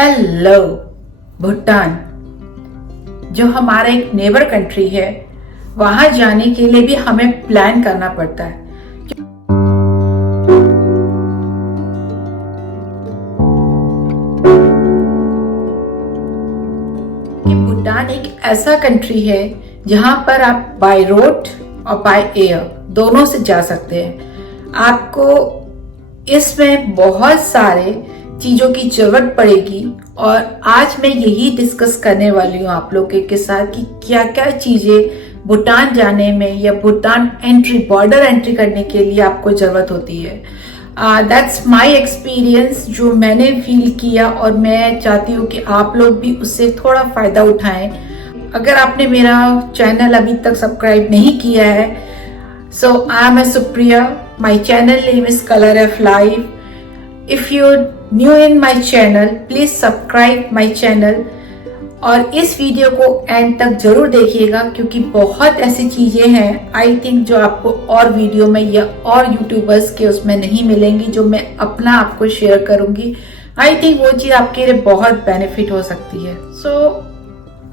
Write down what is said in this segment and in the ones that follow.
Hello Bhutan, जो हमारा एक नेबर कंट्री है, वहां जाने के लिए भी हमें प्लान करना पड़ता है। भूटान एक ऐसा कंट्री है जहां पर आप बाय रोड और बाय एयर दोनों से जा सकते हैं। आपको इसमें बहुत सारे चीजों की जरूरत पड़ेगी और आज मैं यही डिस्कस करने वाली हूँ आप लोगों के साथ कि क्या क्या चीजें भूटान जाने में या भूटान एंट्री बॉर्डर एंट्री करने के लिए आपको जरूरत होती है। दैट्स माय एक्सपीरियंस जो मैंने फील किया और मैं चाहती हूँ कि आप लोग भी उससे थोड़ा फायदा उठाएं। अगर आपने मेरा चैनल अभी तक सब्सक्राइब नहीं किया है, so I am Supriya, my channel name is colour of life. If you're new in my channel, please subscribe my channel और इस वीडियो को एंड तक जरूर देखिएगा क्योंकि बहुत ऐसी चीजें हैं आई थिंक जो आपको और वीडियो में या और यूट्यूबर्स के उसमें नहीं मिलेंगी, जो मैं अपना आपको शेयर करूंगी। आई थिंक वो चीज आपके लिए बहुत बेनिफिट हो सकती है।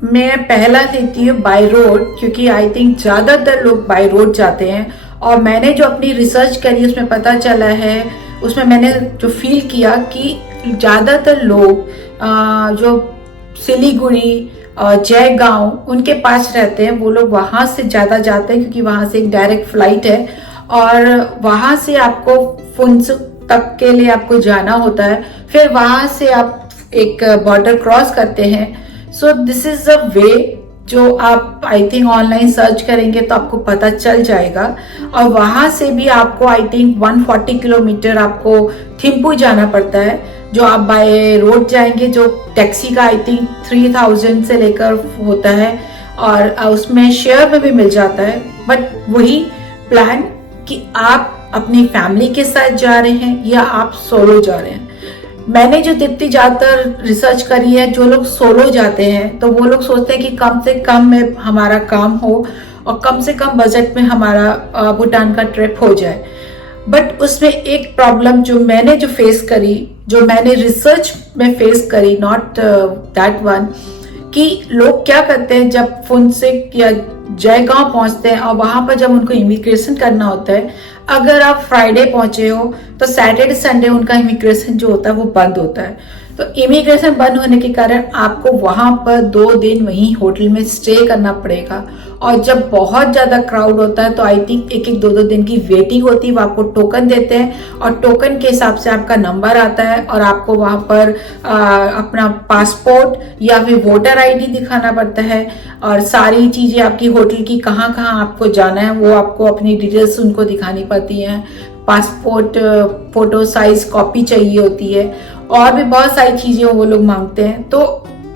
मैं पहला लेती हूँ बाय रोड, क्योंकि आई थिंक ज्यादातर लोग बाय रोड जाते हैं और मैंने जो अपनी रिसर्च करी उसमें पता चला है, उसमें मैंने जो फील किया कि ज्यादातर लोग जो सिलीगुड़ी और जयगांव उनके पास रहते हैं, वो लोग वहां से ज्यादा जाते हैं क्योंकि वहां से एक डायरेक्ट फ्लाइट है और वहां से आपको फुनसुक तक के लिए आपको जाना होता है। फिर वहां से आप एक बॉर्डर क्रॉस करते हैं। सो दिस इज अ वे जो आप आई थिंक ऑनलाइन सर्च करेंगे तो आपको पता चल जाएगा। और वहां से भी आपको आई थिंक 140 किलोमीटर आपको थिम्पू जाना पड़ता है, जो आप बाय रोड जाएंगे, जो टैक्सी का आई थिंक 3000 से लेकर होता है और उसमें शेयर में भी मिल जाता है। बट वही प्लान कि आप अपनी फैमिली के साथ जा रहे हैं या आप सोलो जा रहे हैं। मैंने जो जितनी ज्यादातर रिसर्च करी है, जो लोग सोलो जाते हैं तो वो लोग सोचते हैं कि कम से कम में हमारा काम हो और कम से कम बजट में हमारा भूटान का ट्रिप हो जाए। बट उसमें एक प्रॉब्लम जो मैंने फेस करी, जो मैंने रिसर्च में फेस करी, नॉट दैट वन, कि लोग क्या करते हैं जब फुनसुक या जयगांव पहुंचते हैं और वहां पर जब उनको इमिग्रेशन करना होता है, अगर आप फ्राइडे पहुंचे हो तो सैटरडे संडे उनका इमिग्रेशन जो होता है वो बंद होता है। तो इमिग्रेशन बंद होने के कारण आपको वहां पर 2 दिन वहीं होटल में स्टे करना पड़ेगा और जब बहुत ज्यादा क्राउड होता है तो आई थिंक 1-2 दिन की वेटिंग होती है। वो आपको टोकन देते हैं और टोकन के हिसाब से आपका नंबर आता है और आपको वहां पर अपना पासपोर्ट या फिर वोटर आईडी दिखाना पड़ता है और सारी चीजें आपकी होटल की कहाँ कहाँ आपको जाना है वो आपको अपनी डिटेल्स उनको दिखानी पड़ती हैं। पासपोर्ट फोटो साइज कॉपी चाहिए होती है और भी बहुत सारी चीजें वो लोग मांगते हैं। तो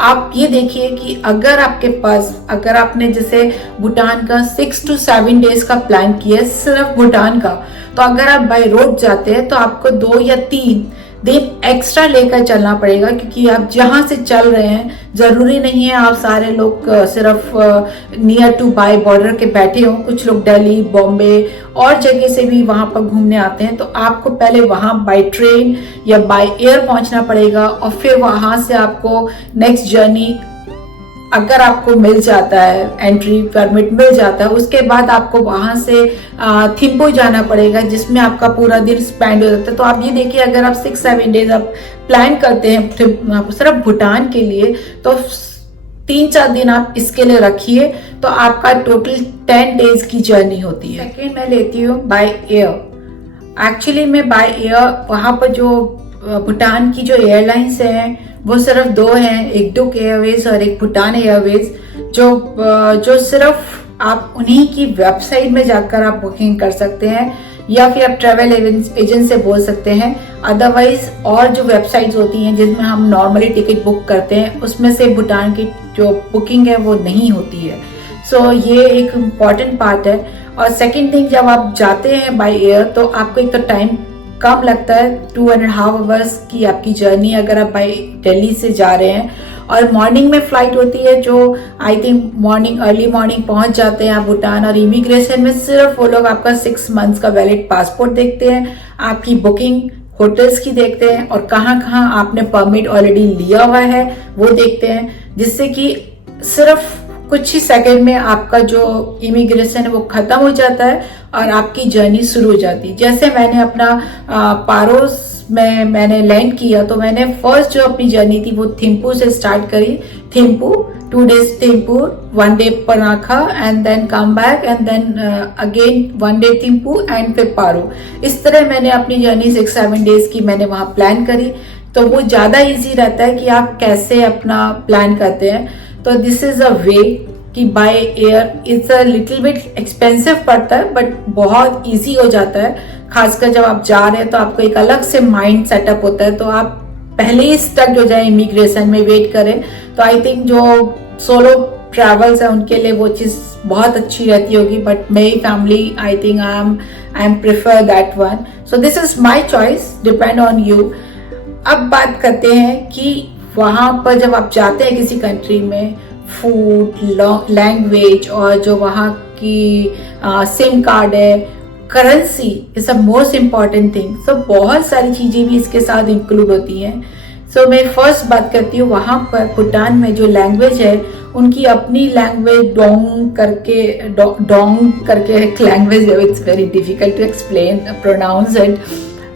आप ये देखिए कि अगर आपके पास, अगर आपने जैसे भूटान का 6 to 7 डेज का प्लान किया है सिर्फ भूटान का, तो अगर आप बाय रोड जाते हैं तो आपको 2 या 3 दिन एक्स्ट्रा लेकर चलना पड़ेगा क्योंकि आप जहां से चल रहे हैं जरूरी नहीं है आप सारे लोग सिर्फ नियर टू बाय बॉर्डर के बैठे हो। कुछ लोग दिल्ली, बॉम्बे और जगह से भी वहां पर घूमने आते हैं। तो आपको पहले वहां बाय ट्रेन या बाय एयर पहुंचना पड़ेगा और फिर वहां से आपको नेक्स्ट जर्नी, अगर आपको मिल जाता है, एंट्री परमिट मिल जाता है, उसके बाद आपको वहां से थिम्पू जाना पड़ेगा जिसमें आपका पूरा दिन स्पेंड हो जाता है। तो आप ये देखिए, अगर आप 6-7 डेज आप प्लान करते हैं सिर्फ भूटान के लिए तो 3-4 दिन आप इसके लिए रखिए तो आपका टोटल 10 डेज की जर्नी होती है। सेकेंड मैं लेती हूँ बाय एयर। एक्चुअली मैं बाय एयर वहां पर जो भूटान की जो एयरलाइंस है वो सिर्फ 2 हैं, एक डुक एयरवेज और एक भूटान एयरवेज, जो सिर्फ आप उन्हीं की वेबसाइट में जाकर आप बुकिंग कर सकते हैं या फिर आप ट्रेवल एजेंट से बोल सकते हैं। अदरवाइज और जो वेबसाइट्स होती हैं जिसमें हम नॉर्मली टिकट बुक करते हैं उसमें से भूटान की जो बुकिंग है वो नहीं होती है। सो ये एक इम्पॉर्टेंट पार्ट है। और सेकेंड थिंग, जब आप जाते हैं बाय एयर तो आपको एक तो टाइम कम लगता है, 2.5 आवर्स की आपकी जर्नी अगर आप बाय दिल्ली से जा रहे हैं। और मॉर्निंग में फ्लाइट होती है जो आई थिंक अर्ली मॉर्निंग पहुंच जाते हैं आप भूटान। और इमिग्रेशन में सिर्फ वो लोग आपका 6 मंथ्स का वैलिड पासपोर्ट देखते हैं, आपकी बुकिंग होटल्स की देखते हैं और कहाँ कहाँ आपने परमिट ऑलरेडी लिया हुआ है वो देखते हैं, जिससे कि सिर्फ कुछ ही सेकंड में आपका जो इमिग्रेशन है वो खत्म हो जाता है और आपकी जर्नी शुरू हो जाती है। जैसे मैंने अपना पारोस में मैंने लैंड किया तो मैंने फर्स्ट जो अपनी जर्नी थी वो थिम्पू से स्टार्ट करी। Thimphu 2 days Thimphu, 1 day Punakha and then come back and then again 1 day Thimphu and फिर पारो। इस तरह मैंने अपनी जर्नी 6-7 days की मैंने वहां प्लान करी। तो वो ज्यादा इजी रहता है कि आप कैसे अपना प्लान करते हैं। तो दिस इज अ वे कि by air it's a little bit expensive पड़ता है बट बहुत इजी हो जाता है। खासकर जब आप जा रहे हैं तो आपको एक अलग से माइंड सेटअप होता है, तो आप पहले ही स्टक हो जाए इमिग्रेशन में वेट करें। तो आई थिंक जो सोलो ट्रैवल्स है उनके लिए वो चीज बहुत अच्छी रहती होगी, बट मेरी family I think I am prefer that one. So this is my choice, depend on you. अब बात करते हैं कि वहां पर जब आप जाते हैं किसी कंट्री में, फूड, लैंग्वेज और जो वहाँ की सिम कार्ड है, currency is a most important thing. So बहुत सारी चीजें भी इसके साथ इंक्लूड होती हैं। सो मैं फर्स्ट बात करती हूँ, वहां पर भूटान में जो लैंग्वेज है उनकी अपनी लैंग्वेज डोंग करके एक लैंग्वेज है। It's very difficult to explain pronounce it,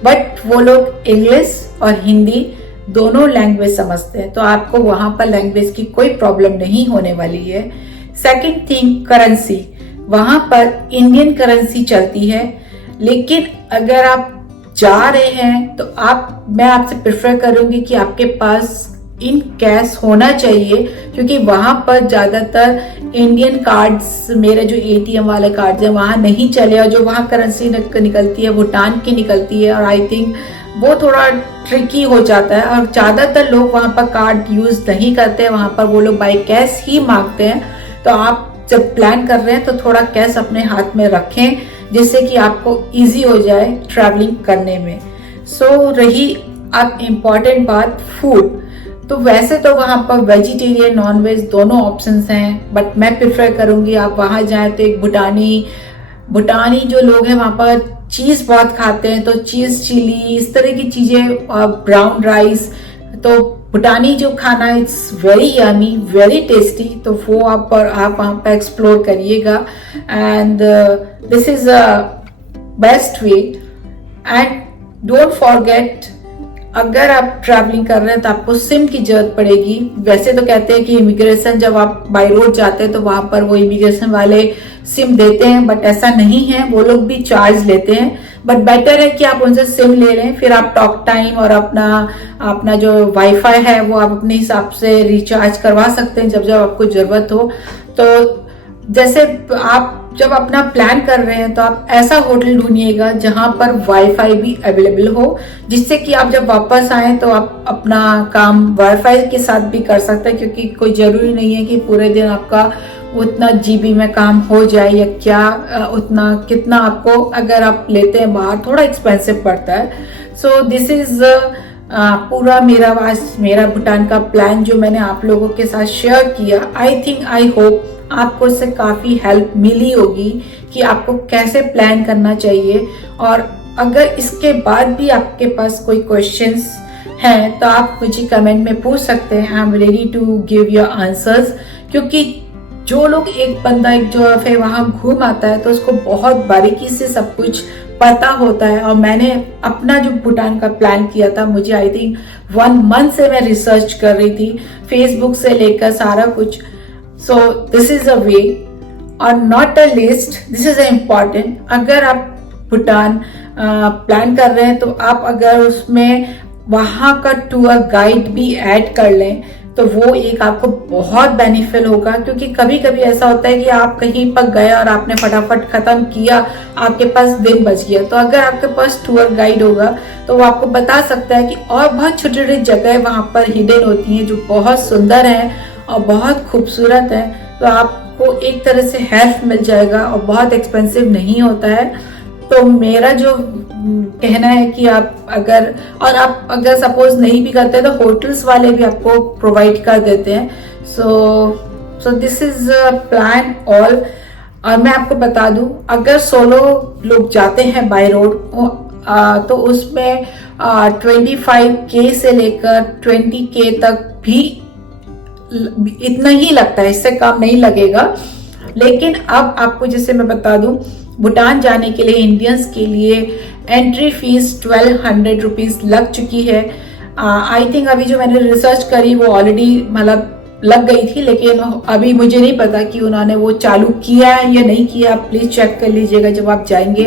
but वो लोग इंग्लिश और हिंदी दोनों लैंग्वेज समझते हैं, तो आपको वहां पर लैंग्वेज की कोई प्रॉब्लम नहीं होने वाली है। Second thing, currency. वहां पर इंडियन करेंसी चलती है, लेकिन अगर आप जा रहे हैं तो मैं आपसे प्रेफर करूंगी कि आपके पास इन कैश होना चाहिए, क्योंकि वहां पर ज्यादातर इंडियन कार्ड्स, मेरे जो एटीएम वाले कार्ड्स हैं वहां नहीं चले, और जो वहां करेंसी निकलती है भूटान की निकलती है, और आई थिंक वो थोड़ा ट्रिकी हो जाता है और ज्यादातर लोग वहां पर कार्ड यूज नहीं करते हैं, वहां पर वो लोग बाय कैश ही मांगते हैं। तो आप जब प्लान कर रहे हैं तो थोड़ा कैश अपने हाथ में रखें, जिससे कि आपको इजी हो जाए ट्रैवलिंग करने में। सो रही अब इम्पॉर्टेंट बात, फूड। तो वैसे तो वहां पर वेजिटेरियन नॉन वेज दोनों ऑप्शंस हैं, बट मैं प्रेफर करूंगी आप वहां जाएं तो एक भूटानी जो लोग हैं वहां पर चीज बहुत खाते हैं, तो चीज चिली इस तरह की चीजें, ब्राउन राइस, तो भूटानी जो खाना it's very yummy, very tasty. तो वो आप वहां पर एक्सप्लोर करिएगा, and this is a best way. And don't forget, अगर आप ट्रैवलिंग कर रहे हैं तो आपको सिम की जरूरत पड़ेगी। वैसे तो कहते हैं कि इमिग्रेशन जब आप बाय रोड जाते हैं तो वहां पर वो इमिग्रेशन वाले सिम देते हैं, बट ऐसा नहीं है, वो लोग भी चार्ज लेते हैं। बट बेटर है कि आप उनसे सिम ले लें, फिर आप टॉक टाइम और अपना जो वाईफाई है वो आप अपने हिसाब से रिचार्ज करवा सकते हैं जब आपको जरूरत हो। तो जैसे आप जब अपना प्लान कर रहे हैं तो आप ऐसा होटल ढूंढिएगा जहां पर वाईफाई भी अवेलेबल हो, जिससे कि आप जब वापस आए तो आप अपना काम वाईफाई के साथ भी कर सकते हैं, क्योंकि कोई जरूरी नहीं है कि पूरे दिन आपका उतना जीबी में काम हो जाए या क्या, उतना कितना आपको अगर आप लेते हैं बाहर थोड़ा एक्सपेंसिव पड़ता है। सो दिस इज पूरा मेरा भूटान का प्लान जो मैंने आप लोगों के साथ शेयर किया। आई होप आपको इससे काफी हेल्प मिली होगी कि आपको कैसे प्लान करना चाहिए। और अगर इसके बाद भी आपके पास कोई क्वेश्चंस हैं तो आप मुझे कमेंट में पूछ सकते हैं। I am ready to give your answers, क्योंकि जो लोग एक बंदा एक जो फिर वहां घूम आता है तो उसको बहुत बारीकी से सब कुछ पता होता है। और मैंने अपना जो भूटान का प्लान किया था, मुझे आई थिंक 1 month से मैं रिसर्च कर रही थी, फेसबुक से लेकर सारा कुछ। सो दिस इज अ वे और not a list, this is a important. अगर आप भूटान प्लान कर रहे हैं तो आप अगर उसमें वहां का टूर गाइड भी ऐड कर लें तो वो एक आपको बहुत बेनिफिट होगा, क्योंकि कभी कभी ऐसा होता है कि आप कहीं पर गए और आपने फटाफट खत्म किया, आपके पास दिन बच गया। तो अगर आपके पास टूर गाइड होगा तो वो आपको बता सकता है कि और बहुत छोटी छोटी जगह वहां पर हिडन होती हैं जो बहुत सुंदर है और बहुत खूबसूरत है। तो आपको एक तरह से हेल्प मिल जाएगा और बहुत एक्सपेंसिव नहीं होता है। तो मेरा जो कहना है कि आप अगर सपोज नहीं भी करते तो होटल्स वाले भी आपको प्रोवाइड कर देते हैं। So this is plan all. और मैं आपको बता दूं, अगर सोलो लोग जाते हैं बाय रोड, तो उसमें 25K से लेकर 20K तक भी इतना ही लगता है, इससे कम नहीं लगेगा। लेकिन अब आपको जैसे मैं बता दूं, भूटान जाने के लिए इंडियंस के लिए एंट्री फीस 1200 रुपीज लग चुकी है। आई थिंक अभी जो मैंने रिसर्च करी वो ऑलरेडी मतलब लग गई थी, लेकिन अभी मुझे नहीं पता कि उन्होंने वो चालू किया है या नहीं किया। आप प्लीज चेक कर लीजिएगा जब आप जाएंगे।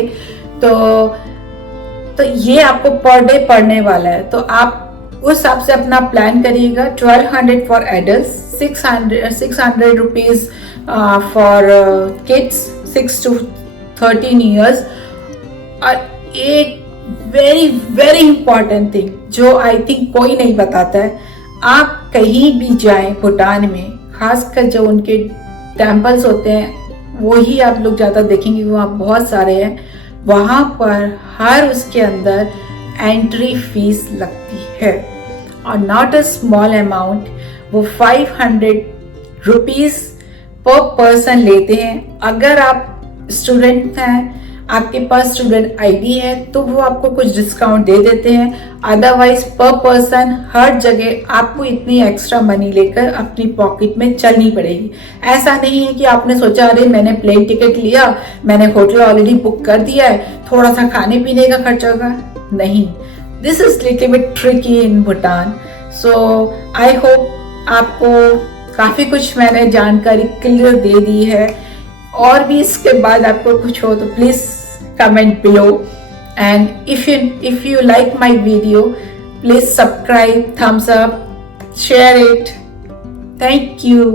तो ये आपको पर डे पड़ने वाला है, तो आप उस हिसाब से अपना प्लान करिएगा। 1200 for adult, 600 rupees for kids 6 to 13 years. और एक वेरी वेरी इंपॉर्टेंट थिंग जो आई थिंक कोई नहीं बताता है, आप कहीं भी जाएं भूटान में, खासकर जो उनके टेम्पल्स होते हैं वही आप लोग ज्यादा देखेंगे, वहाँ बहुत सारे हैं, वहां पर हर उसके अंदर एंट्री फीस लगती है और नॉट अ स्मॉल अमाउंट। वो 500 रुपीज पर पर्सन लेते हैं। अगर आप स्टूडेंट हैं, आपके पास स्टूडेंट आईडी है, तो वो आपको कुछ डिस्काउंट दे देते हैं। अदरवाइज पर पर्सन हर जगह आपको इतनी एक्स्ट्रा मनी लेकर अपनी पॉकेट में चलनी पड़ेगी। ऐसा नहीं है कि आपने सोचा अरे मैंने प्लेन टिकट लिया, मैंने होटल ऑलरेडी बुक कर दिया है, थोड़ा सा खाने पीने का खर्चा होगा। नहीं, this is little bit tricky in Bhutan. So I hope आपको काफी कुछ मैंने जानकारी क्लियर दे दी है। और भी इसके बाद आपको कुछ हो तो please comment below, and if you like my video, please subscribe, thumbs up, share it. Thank you.